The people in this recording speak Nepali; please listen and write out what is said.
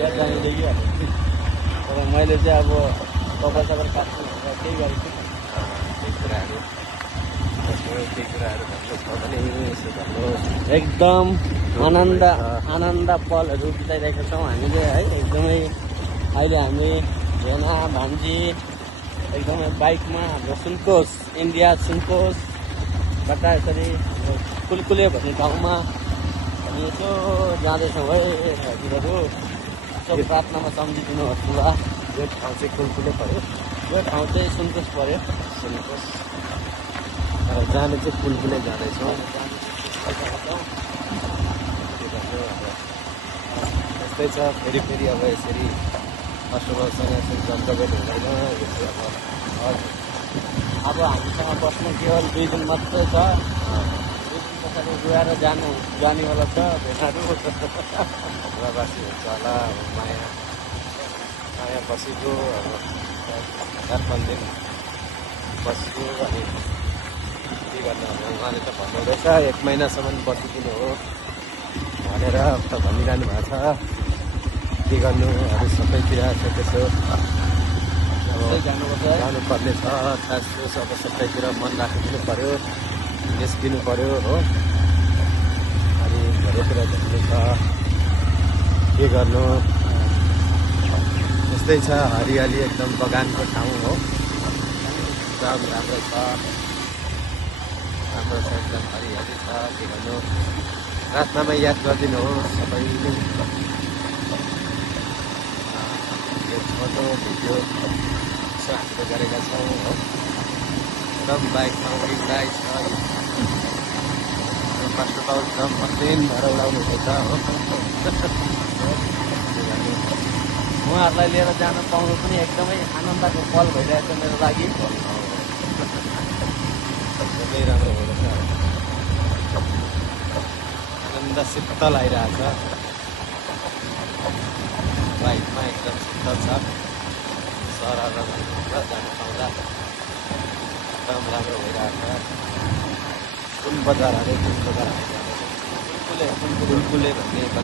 याद जाने देखियो तर मैले चाहिँ अब तपाईँ काट्नु भनेर केही गरेको थिएँ एकदम आनन्द पलहरू बिताइरहेका छौँ हामीले है। एकदमै अहिले हामी भेना भान्जी एकदमै बाइकमा हाम्रो सुनकोस इन्डिया सुनकोसबाट यसरी कुलकुले भन्ने ठाउँमा हामी यसो जाँदैछौँ है हजुरहरू। यसो प्रार्थनामा सम्झिदिनुहोस् ल। यो ठाउँ चाहिँ कुलकुले पऱ्यो, यो ठाउँ चाहिँ सुनकोस पऱ्यो। सुनकोस तर जाने चाहिँ कुलकुले जाँदैछौँ। यस्तै छ फेरि फेरि अब यसरी कस्टमरसँग यसरी जमजमेट हुँदैन। यो चाहिँ अब हामीसँग बस्नु केवल 2 दिन मात्रै छ। 2 दिन पछाडि गएर जानेवाला छ भेनाहरू। हाम्रावासी हुन्छ होला अब माया बसेको अब 4-5 दिन बसेको। अनि के गर्नु अब उहाँले त भन्नुहुँदैछ 1 महिनासम्म बसिदिनु हो भनेर त भनिरहनु भएको छ। के गर्नु अरू सबैतिर छ त्यसो जानुपर्ने छ। खास अब सबैतिर मन राखिदिनु पऱ्यो, निस्किनु पऱ्यो हो। अनि घरतिर जानु छ, के गर्नु। यस्तै छ हरियाली एकदम बगानको ठाउँ हो। एकदम राम्रो छ, राम्रो छ, एकदम हरियाली छ। के गर्नु प्रार्थनामा याद गरिदिनु हो सबैले। यो फोटो भिडियो यसो हामीले गरेका छौँ हो। एकदम बाइकमा उडिँदै छ। मास्टर बाबु एकदम मसिन भएर उडाउनु हुँदैछ हो। उहाँहरूलाई लिएर जान पाउनु पनि एकदमै आनन्दको पल भइरहेको छ मेरो लागि। एकदमै राम्रो हुँदैछ, आनन्द शीतल आइरहेछ। बाइकमा एकदम शीतल छ। सरर जानु पाउँदा एकदम राम्रो भइरहेछ। कुन बजार कुन बजार कुलकुले भन्ने